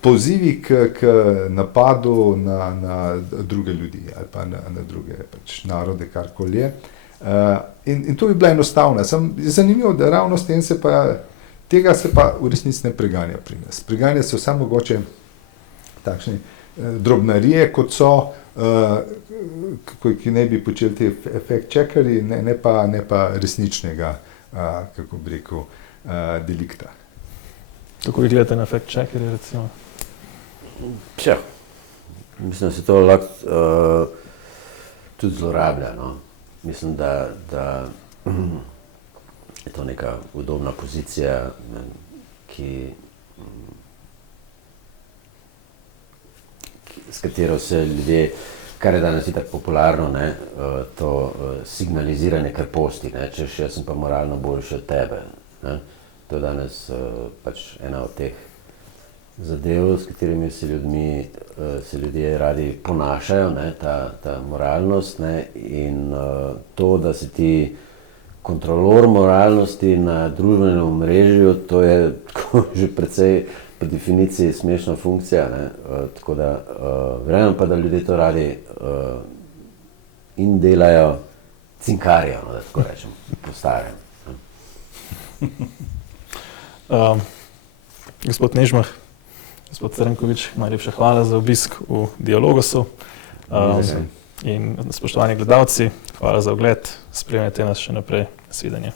pozivi k napadu na druge ljudi ali pa na druge narode, karkoli je. In to bi bila enostavna. Zanimivo, da ravno s tem tega se pa v resnici ne preganja pri nas. Preganja se vsem mogoče takšne drobnarije, kot so, ki ne bi počeli te fact-checkerji, ne pa resničnega, kako bi rekel, delikta. Kako vi gledate na fact-checkerje, recimo? Mislim, da se to lahko tudi zlorablja, no. Mislim, da je to neka udobna pozicija, s katero se ljudje, kar je danes itak popularno, to signaliziranje krposti, češ jaz sem pa moralno boljši od tebe. To je danes pač ena od teh zadev, s katerimi se ljudje radi ponašajo, ta moralnost, in to, da si ti kontrolor moralnosti na družbenem omrežju, to je tako že precej po definiciji smešna funkcija, tako da verjamem pa, da ljudje to radi in delajo, cinkarijo, da tako rečem, po starem. Gospod Nežmah, gospod Crnković, najlepša hvala za obisk v Dialogosu. In spoštovani gledalci, hvala za ogled, spremljajte nas še naprej. Nasvidenje.